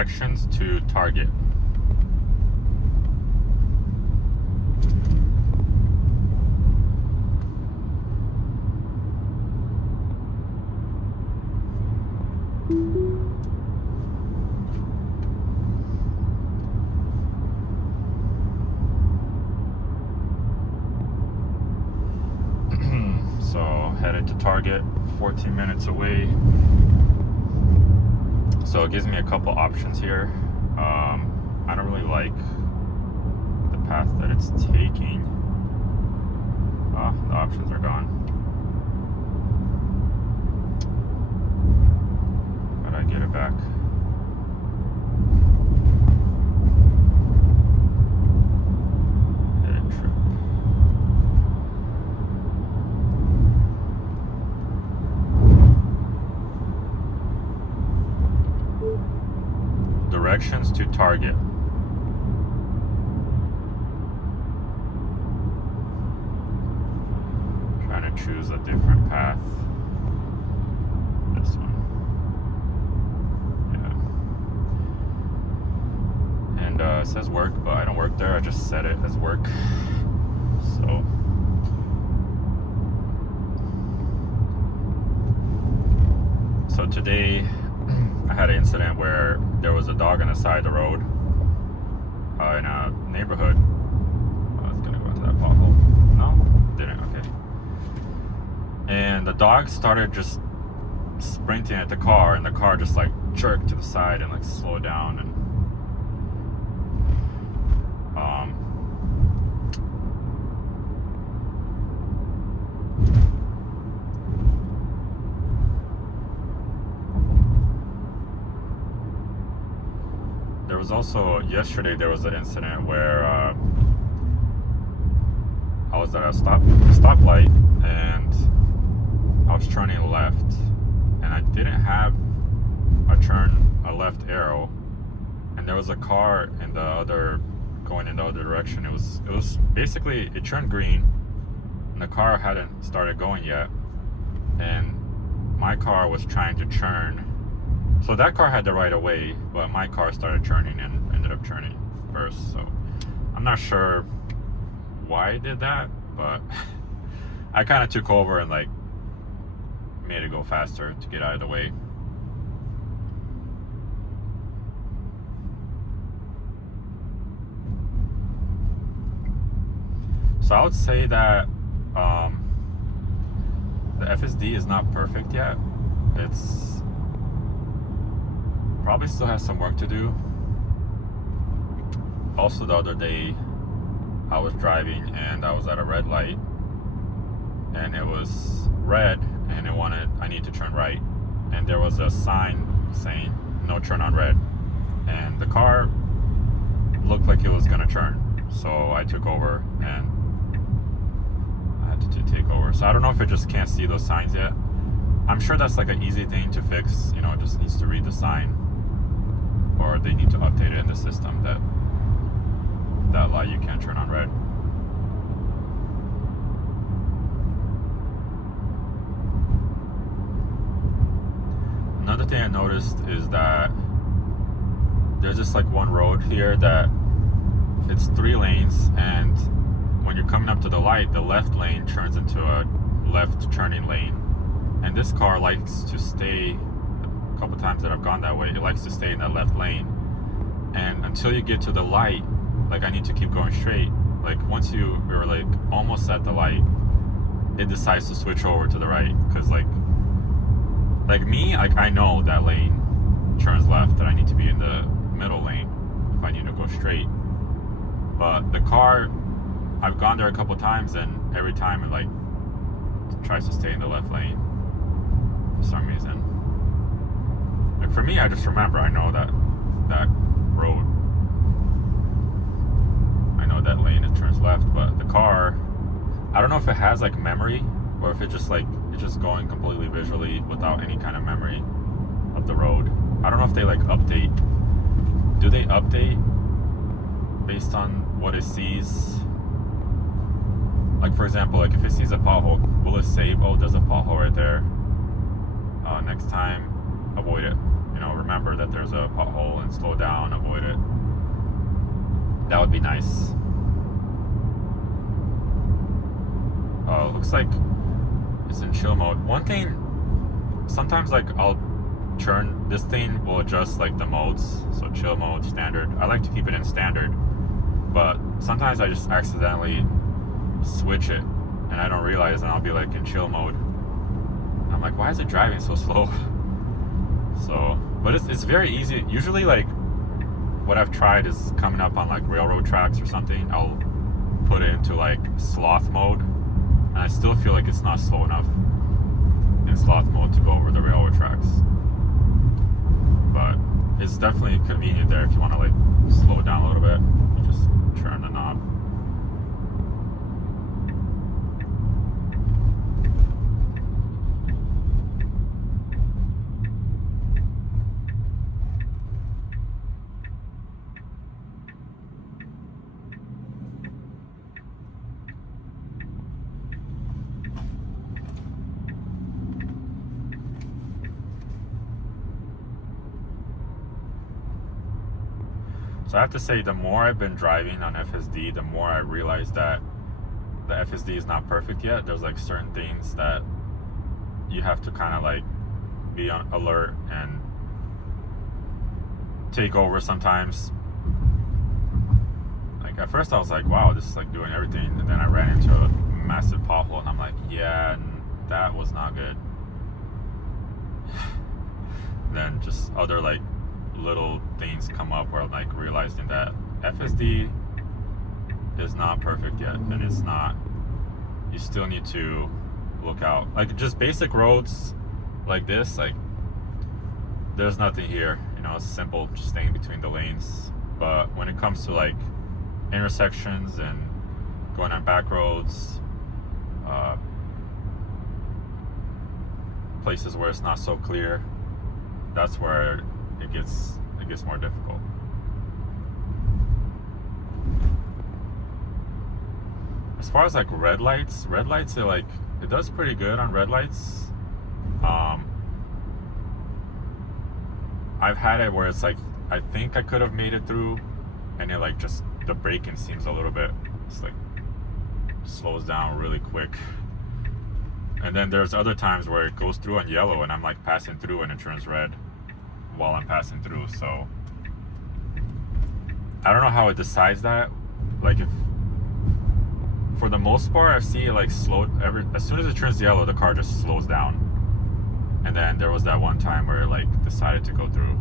Directions to Target. So headed to Target, 14 minutes away. So it gives me a couple options here. I don't really like the path that it's taking. Oh, the options are gone. But I get it back. Headed trip. Directions to Target. Trying to choose a different path. This one. Yeah. And it says work, but I don't work there. I just set it as work. So today I had an incident where there was a dog on the side of the road in a neighborhood. I was gonna go into that pothole. No, didn't. Okay. And the dog started just sprinting at the car, and the car just like jerked to the side and like slowed down. And there was also yesterday there was an incident where I was at a stoplight and I was turning left, and I didn't have a left arrow, and there was a car going in the other direction. It was basically, it turned green and the car hadn't started going yet, and my car was trying to turn. So that car had the right of way, but my car started turning and ended up turning first. So I'm not sure why I did that, but I kind of took over and like made it go faster to get out of the way. So I would say that the FSD is not perfect yet. It's probably still has some work to do. Also, the other day I was driving and I was at a red light, and it was red, and I need to turn right, and there was a sign saying no turn on red, and the car looked like it was gonna turn, so I took over and I had to take over. So I don't know if it just can't see those signs yet. I'm sure that's like an easy thing to fix, it just needs to read the sign, or they need to update it in the system that light you can't turn on red. Another thing I noticed is that there's just like one road here that it's 3 lanes, and when you're coming up to the light, the left lane turns into a left turning lane, and this car likes to stay, a couple times that I've gone that way, it likes to stay in that left lane, and until you get to the light, like I need to keep going straight. Like once you're like almost at the light, it decides to switch over to the right, because like me, like I know that lane turns left, and I need to be in the middle lane if I need to go straight. But the car, I've gone there a couple times, and every time it like tries to stay in the left lane for some reason. Like for me, I just remember, I know that road, I know that lane, it turns left, but the car, I don't know if it has like memory, or if it just like it's just going completely visually without any kind of memory of the road. I don't know if they like update. Do they update based on what it sees? Like for example, like if it sees a pothole, will it save, there's a pothole right there, next time avoid it, remember that there's a pothole and slow down, avoid it. That would be nice. Oh, looks like it's in chill mode. One thing, sometimes like I'll turn, this thing will adjust like the modes. So chill mode, standard. I like to keep it in standard, but sometimes I just accidentally switch it and I don't realize, and I'll be like in chill mode. I'm like, why is it driving so slow? So, but it's very easy. Usually like what I've tried is coming up on like railroad tracks or something, I'll put it into like sloth mode, and I still feel like it's not slow enough in sloth mode to go over the railroad tracks. But it's definitely convenient there if you want to like slow it down a little bit. You just turn the knob. So I have to say, the more I've been driving on FSD, the more I realize that the FSD is not perfect yet. There's like certain things that you have to kind of like be on alert and take over sometimes. Like at first I was like, wow, this is like doing everything, and then I ran into a massive pothole and I'm like, yeah, that was not good. Then just other like little things come up where I'm like realizing that FSD is not perfect yet, and it's not, you still need to look out. Like just basic roads like this, like there's nothing here, you know, it's simple, just staying between the lanes. But when it comes to like intersections and going on back roads, places where it's not so clear, that's where it gets more difficult. As far as like red lights are like, it does pretty good on red lights. I've had it where it's like, I think I could have made it through, and it like just, the braking seems a little bit, it's like slows down really quick. And then there's other times where it goes through on yellow and I'm like passing through and it turns red while I'm passing through. So I don't know how it decides that. Like, if for the most part I see it like slow, as soon as it turns yellow the car just slows down. And then there was that one time where it like decided to go through.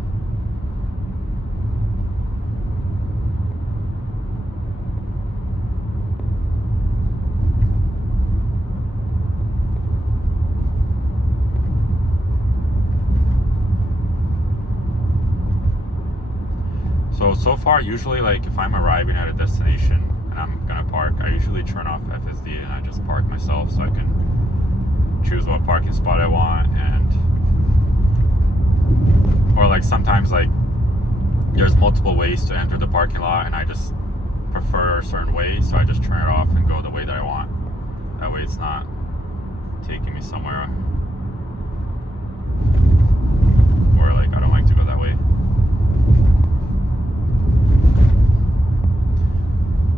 So far, usually like if I'm arriving at a destination and I'm gonna park, I usually turn off FSD and I just park myself, so I can choose what parking spot I want. And or like sometimes like there's multiple ways to enter the parking lot and I just prefer a certain way, so I just turn it off and go the way that I want. That way it's not taking me somewhere or like I don't like to go that way.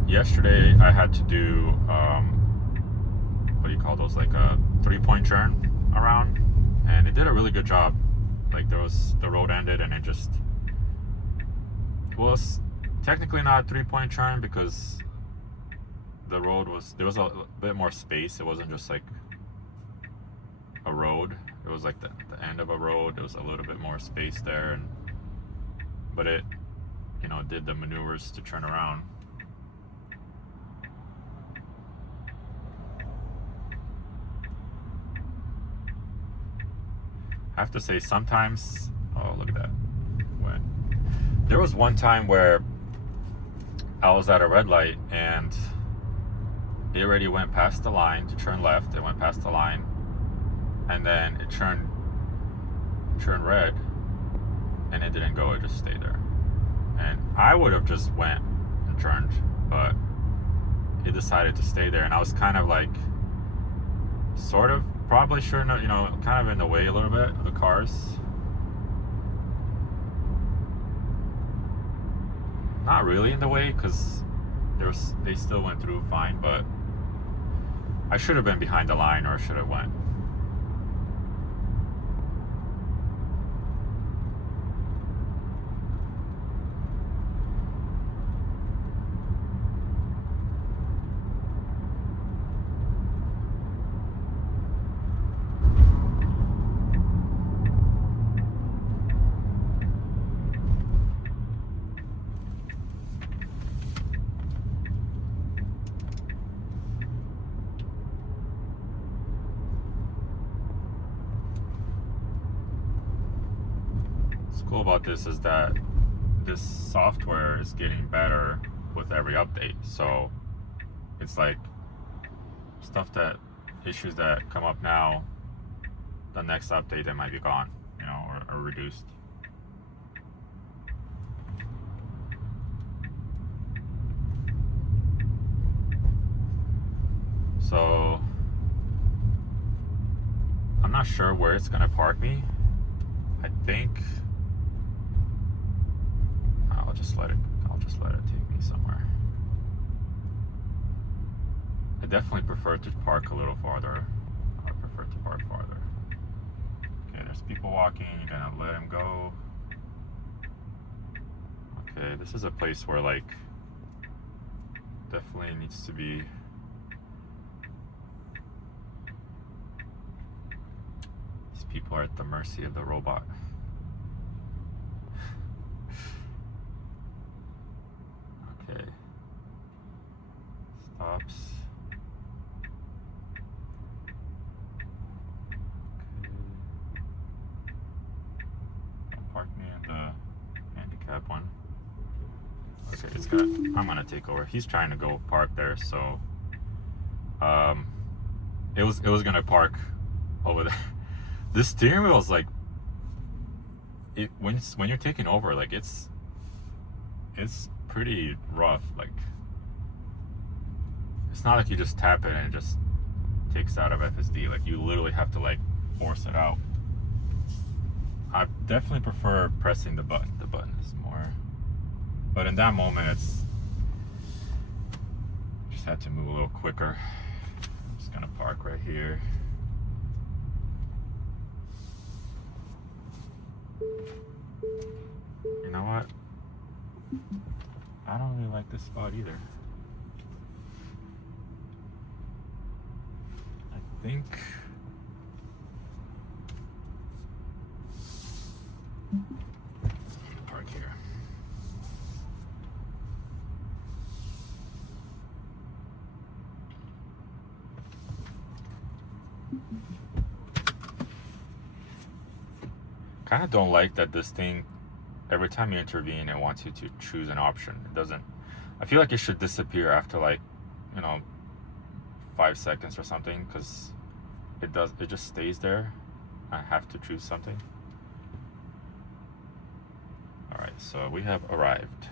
Yesterday I had to do what do you call those, like a 3-point turn around, and it did a really good job. Like the road ended and it just was technically not a 3-point turn because the road was, there was a bit more space. It wasn't just like a road, it was like the end of a road. There was a little bit more space there, and but it, you know, did the maneuvers to turn around. I have to say sometimes, oh look at that, there was one time where I was at a red light and it already went past the line to turn left. It went past the line and then it turned red and it didn't go, it just stayed there. And I would have just went and turned, but it decided to stay there, and I was kind of like, sort of, probably shouldn't have, you know, kind of in the way a little bit of the cars. not really in the way, because they still went through fine, but I should have been behind the line, or should have went. What's cool about this is that this software is getting better with every update. So it's like issues that come up now, the next update they might be gone, or reduced. So I'm not sure where it's gonna park me. I think I'll just let it take me somewhere. I definitely prefer to park a little farther. I prefer to park farther. Okay, there's people walking. You're gonna let them go. Okay, this is a place where, like, definitely needs to be. These people are at the mercy of the robot. Okay. Stops. Park me in the handicap one. Okay, I'm gonna take over. He's trying to go park there, so it was gonna park over there. This steering wheel is like, when you're taking over, like, it's pretty rough. Like, it's not like you just tap it and it just takes out of FSD. Like, you literally have to, like, force it out. I definitely prefer pressing the button. The button is more, but in that moment, just had to move a little quicker. I'm just gonna park right here. You know what? I don't really like this spot either. I think park here. Kind of don't like that this thing, every time you intervene, it wants you to choose an option. It doesn't. I feel like it should disappear after, like, 5 seconds or something, because it just stays there. I have to choose something. All right, so we have arrived.